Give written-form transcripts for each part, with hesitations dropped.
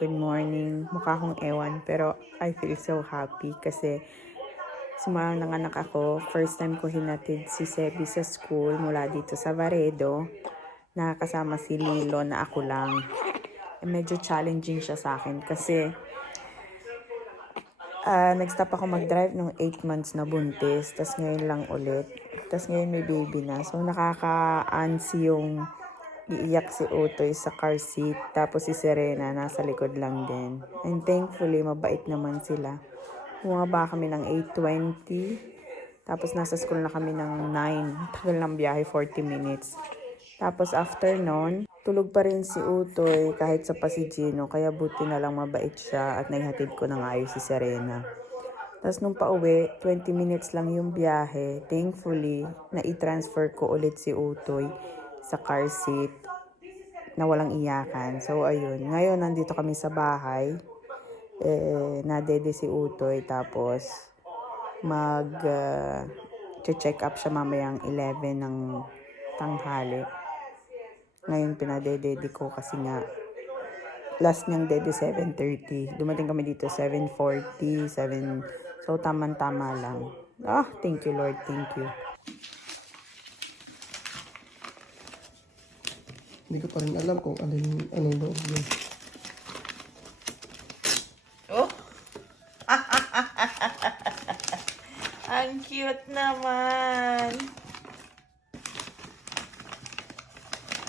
good morning. Mukha akong ewan, pero I feel so happy kasi sumayang nanganak ako. First time ko hinatid si Sebi sa school mula dito sa Varedo. Nakakasama si Lilo na ako lang. Medyo challenging siya sa akin kasi nag-stop ako mag-drive nung 8 months na buntis. Tapos ngayon lang ulit. Tapos ngayon may baby na. So nakaka-ansi yung iiyak si Utoy sa car seat. Tapos si Serena nasa likod lang din. And thankfully, mabait naman sila. Bumaba kami ng 8:20. Tapos nasa school na kami ng 9. Tagal ng biyahe, 40 minutes. Tapos after nun, tulog pa rin si Utoy kahit sa Pasigino. Kaya buti na lang mabait siya at naihatid ko ng ayos si Serena. Tapos nung pauwi, 20 minutes lang yung biyahe. Thankfully, na-transfer ko ulit si Utoy sa car seat na walang iyakan. So, ayun. Ngayon, nandito kami sa bahay. Nadede si Utoy. Tapos, check up siya mamayang 11 ng tanghali. Ngayon, pinadedede ko kasi nga last niyang dede 7:30. Dumating kami dito 7:40, 7. So, tama-tama lang. Thank you, Lord. Thank you. Hindi ko pa rin alam kung anong loob yun. Oh! Ang cute naman!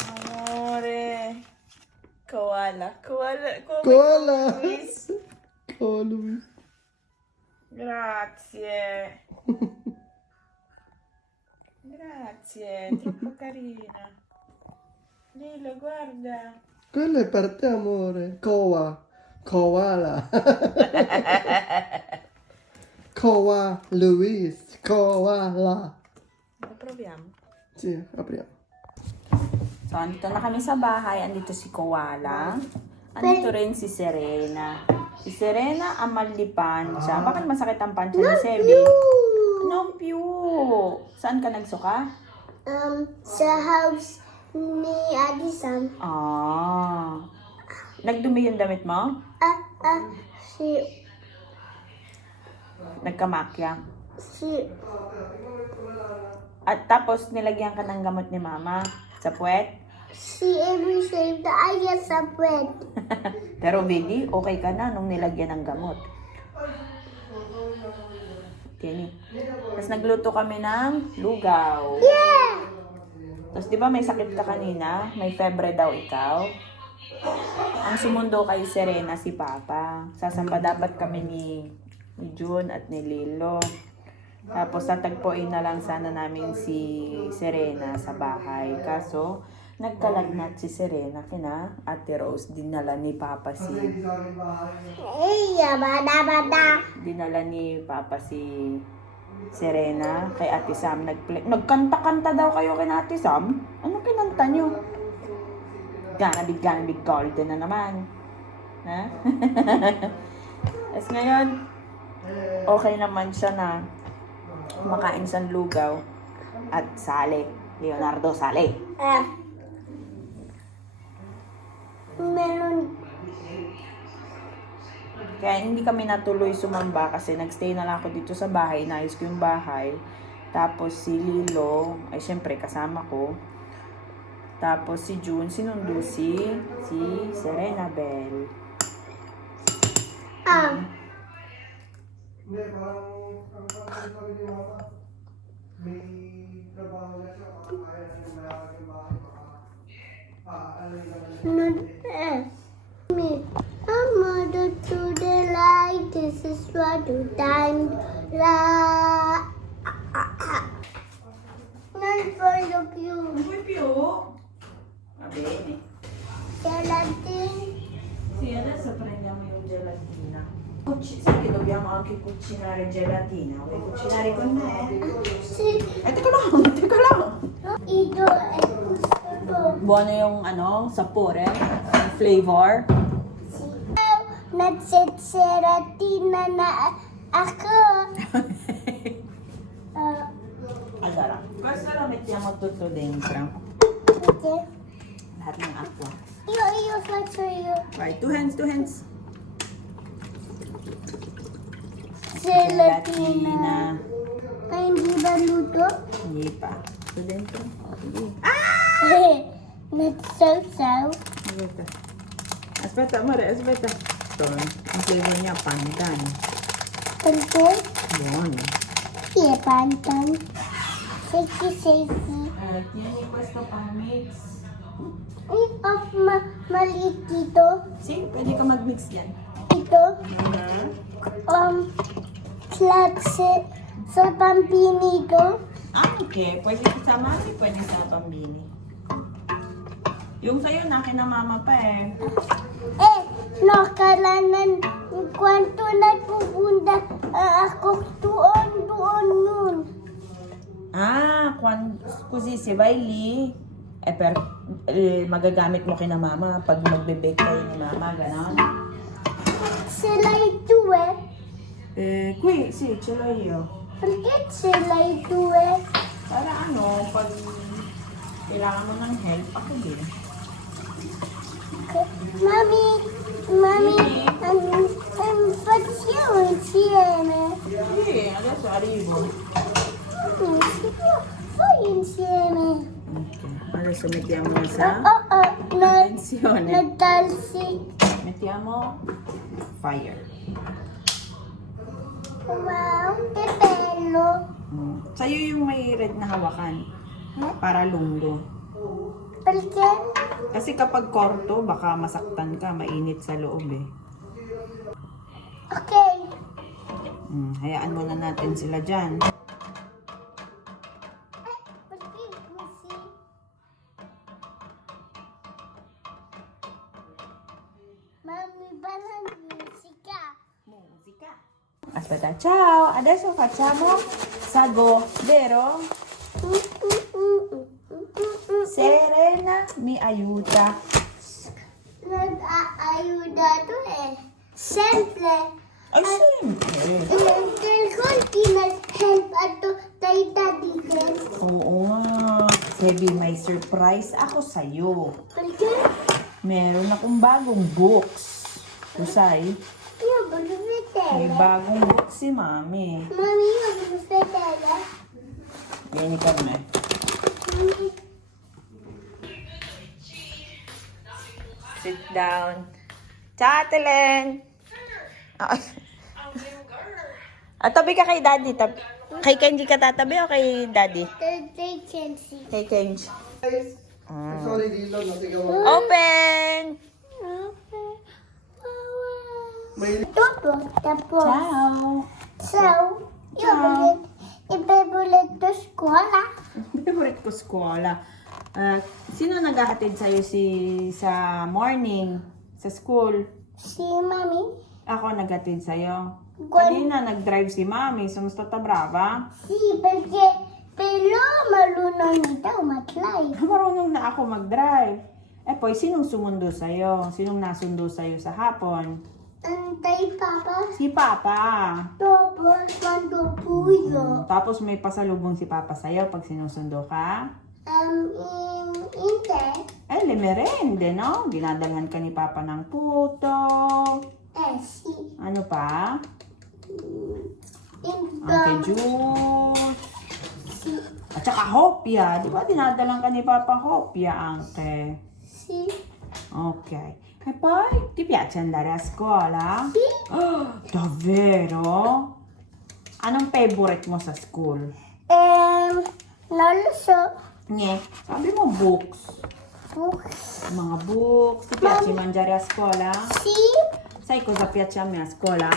Amore! Koala. Koala. Koala! Luis. Oh, Luis. Grazie. Grazie. Troppo carina. Lilo, guarda. Quello è per te, amore. Koala. Luis. Koala. Proviamo. Sì, apriamo. So, andito na kami sa bahay. Andito si Koala. Andito rin si Serena. Si Serena, amallipan siya. Bakit masakit ang pansya ni Sebi? No, Pew. Saan ka nagsuka? Sa house ni Addison. Nagdumi yung damit mo? Si Nagkamakya. si At tapos nilagyan ka ng gamot ni Mama sa puwet? si Amy saved the ayah sa bread. Pero baby, okay ka na nung nilagyan ng gamot. Tini. Tapos nagluto kami ng lugaw. Yeah! Tapos di ba may sakit ka kanina? May febre daw ikaw? Ang sumundo kay Serena si Papa. Sasamba dapat kami ni June at ni Lilo. Tapos tatagpuin na lang sana namin si Serena sa bahay. Kaso, nagkalagnat si Serena kina Ate Rose. Dinala ni Papa Dinala ni Papa si Serena kay Ate Sam. Nagkanta-kanta daw kayo kay Ate Sam? Ano kinanta nyo? Gonna be golden na naman. Ha? As ngayon, okay naman siya na kumakain sa lugaw at sale. Leonardo Sale. Meron. Kaya hindi kami natuloy sumamba kasi nagstay na lang ako dito sa bahay. Inayos ko yung bahay. Tapos si Lilo, ay syempre kasama ko. Tapos si June, sinundo si Serena Bell. Hindi, parang may trabaho na siya. Kaya na malaki yung bahay. Me. Mother to the light. This is what the time. Not for the cube. Uy, Pio! Bene. Gelatin. Sì, adesso prendiamo io gelatina. Sai che dobbiamo anche cucinare gelatina? Vuoi cucinare con me? Si. Teka lang. Ito ay gusto ko. Buono yung sapore, yung flavor. Nagsiseratina na ako. Allora, questo lo mettiamo tutto dentro. Okay. Lahat ng aqua. You fight for you. Right, two hands, two hands. Gelatina. Ay, hindi ba luto? Hindi pa. So, dentro. Sige. Not so. Aspetta. Aspetta, amore, aspetta. Ito, ang flavor niya, pandan. Pantan? Buon. Sì, è pantan. Shaky. Tieni questo pang mix. Of maliit dito. See, pwede ka mag-mix yan. Ito. Flatset sa pampini ko. Okay. Pwede sa mami, pwede sa pambini. Yung sa'yo, na mama pa eh. Nakalanan kwanto na pupunta ako doon nun. Così se vai lì, magagamit mo kina mama pag magbe-bake kayo ni mama, gano'n? Sila ito Qui, sì, ce l'ho io. Perché sila ito Para ano, pag kailangan mo ng help, ako din. Mami, facciamo insieme. Sì, adesso arrivo. Si può fare insieme. Okay. Adesso mettiamo sa attenzione. Natalsi. Mettiamo fire. Wow, che bello. Sa'yo yung may red na hawakan. Para lungo. Perché? Kasi kapag korto, baka masaktan ka, mainit sa loob eh. Ok. Hayaan muna natin sila dyan. Perché così? Mami, balla musica. Musica. Aspetta, ciao! Adesso facciamo sago, vero? Serena mi aiuta. Non ha aiutato sempre. Ay, siyempre. Del conti nag-help ato tayo daddy din. Oo nga. Sebi, may surprise ako sa'yo. Perché? Meron akong bagong books. Kusay, Io voglio may vedere. bagong books si Mami. Mami, io voglio vedere. Vieni con me. Mami, Sit down. Ciao, Telen. Tabi ka kay Daddy. Kay Kenji ka tatabi o kay Daddy? they can see. Kay Kenji. Guys, sorry Dilo, nasigaw ako. Open! May Dopo, tapos. Ciao! So, io voglio to scuola. Favorite ko skola. Sino naghahatid sa'yo sa morning, sa school? Si mami. Ako naghatid sa'yo. Gwen. Kanina nag-drive si Mami. Sono stata brava. Sì, perché però marunong daw maglay. Marunong na ako mag-drive. Poi sinong sumundo sa'yo? Sinong nasundo sa'yo sa hapon? Antay papa. Si Papa. Tapos quando puyo. Tapos may pasalubong si Papa sa'yo pag sinusundo ka? Inte. Le merende, no? Dinadalhan ka ni Papa ng puto. Sì. Ano pa? In Anche juice. At saka hopia. Di ba dinadalan ka ni Papa hopia anche? Sì. Ok. E poi ti piace andare a scuola? Sì. Oh, davvero? Anong favorite mo sa school? Non lo so. Nye, sabi mo books. Mga books. Ti piace mangiare a scuola? Sì. Sai cosa piace a me a scuola?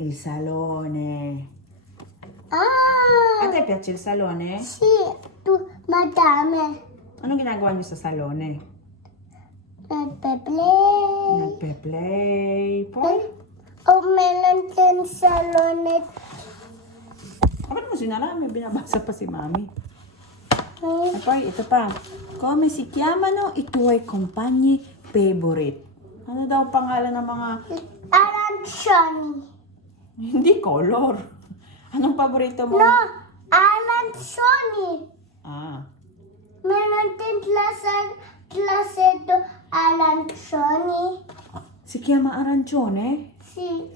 Il salone. A te piace il salone? Sì. Tu, madame. Anong ginagawa niyo sa salone? Nagpe-play. Nagpe-play. Poi? O meron din salonet. Bakit mo sinara? May binabasa pa si Mami. E poi, ito pa. Come si chiamano i tuoi compagni favorite? Ano daw pangalan ng mga... Arancioni. Hindi color. Anong paborito mo? No, arancioni. Ah. Meron din clase do arancioni? Si chiama arancione? Sì.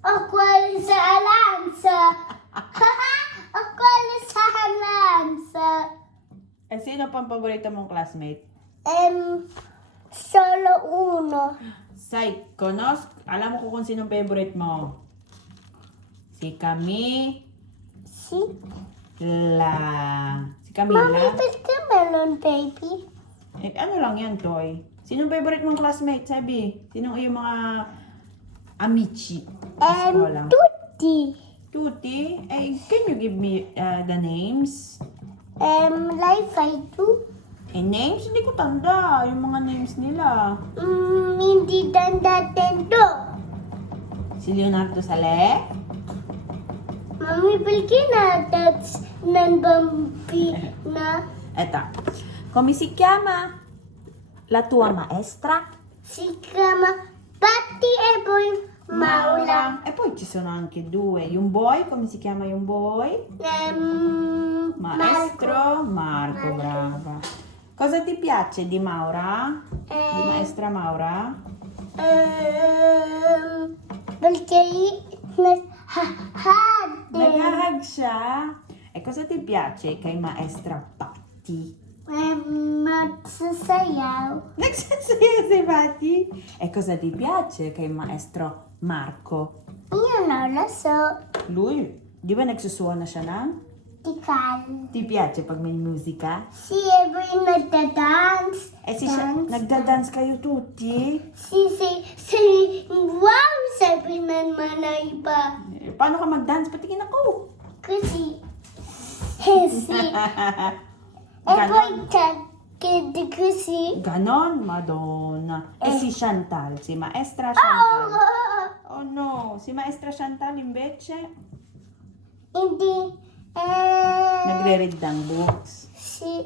Ho quelli sa aranza. Ho quelli sa aranza. Eh, sino pang paborito mong classmate? Solo uno. Sai, alam mo ko kung sinong favorite mo? Si Sì. Si Camila? Mami, perché melon baby? Eh, ano lang yan, Toy? Sinong favorite mong classmate, sabi? Sinong iyong mga amici? Sa eskwela? Tutti. Tuti? Eh, can you give me the names? Lei fai tu? Eh, names? Hindi ko tanda. Yung mga names nila. Hindi tendo. Si Leonardo Sale? Mami, perché natas ng bambina? Eto. Come si chiama la tua maestra? Si chiama Patti e poi Maula. E poi ci sono anche due. Yung boy, come si chiama yung boy? Maestro Marco, brava. Cosa ti piace di Maura? Di maestra Maura? Perché Nag-hug siya. E cosa ti piace kay maestra Patti? magsasayaw. Nagsasayaw si Patti? E cosa ti piace kay maestro Marco? Io non lo so. Lui, di ba nagsusuwa na siya ng? Tikal. Ti piace pag may musika? Si every nagda-dance. Eh si siya, nagda-dance kayo tutti? Si, wow, sabi ng manayba. Eh, paano ka mag-dance? Patingin ako. Kasi, si, e poi che così. Ganon, Madonna. Eh si Chantal, si Maestra Oh, Chantal. Oh no, si Maestra Chantal invece hindi, nagre-read ng books. si,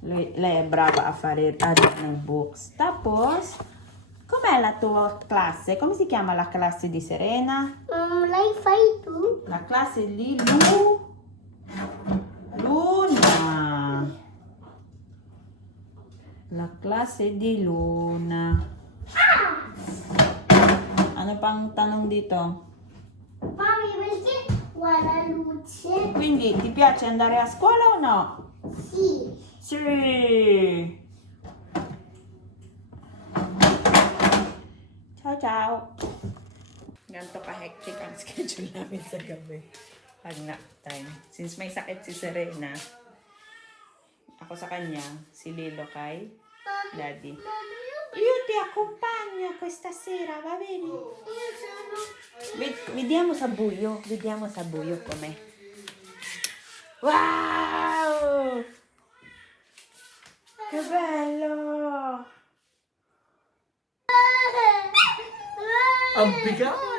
Lei è brava a fare ng books. Tapos, com'è la tua classe? Come si chiama la classe di Serena? lei fai tu? La classe di Luna. La classe di Luna. Ano pang tanong dito? Mami, perché guarda luce? Quindi, ti piace andare a scuola o no? Sì. Sì! Ciao, ciao! Ganito ka-hectic ang schedule namin sa gabi. Pag nap time. Since may sakit si Serena, ako sa kanya, si Lilo kay Daddy. Io ti accompagno questa sera, va bene? Vediamo sa buio com'è. Wow! Che bello! Ang bigat!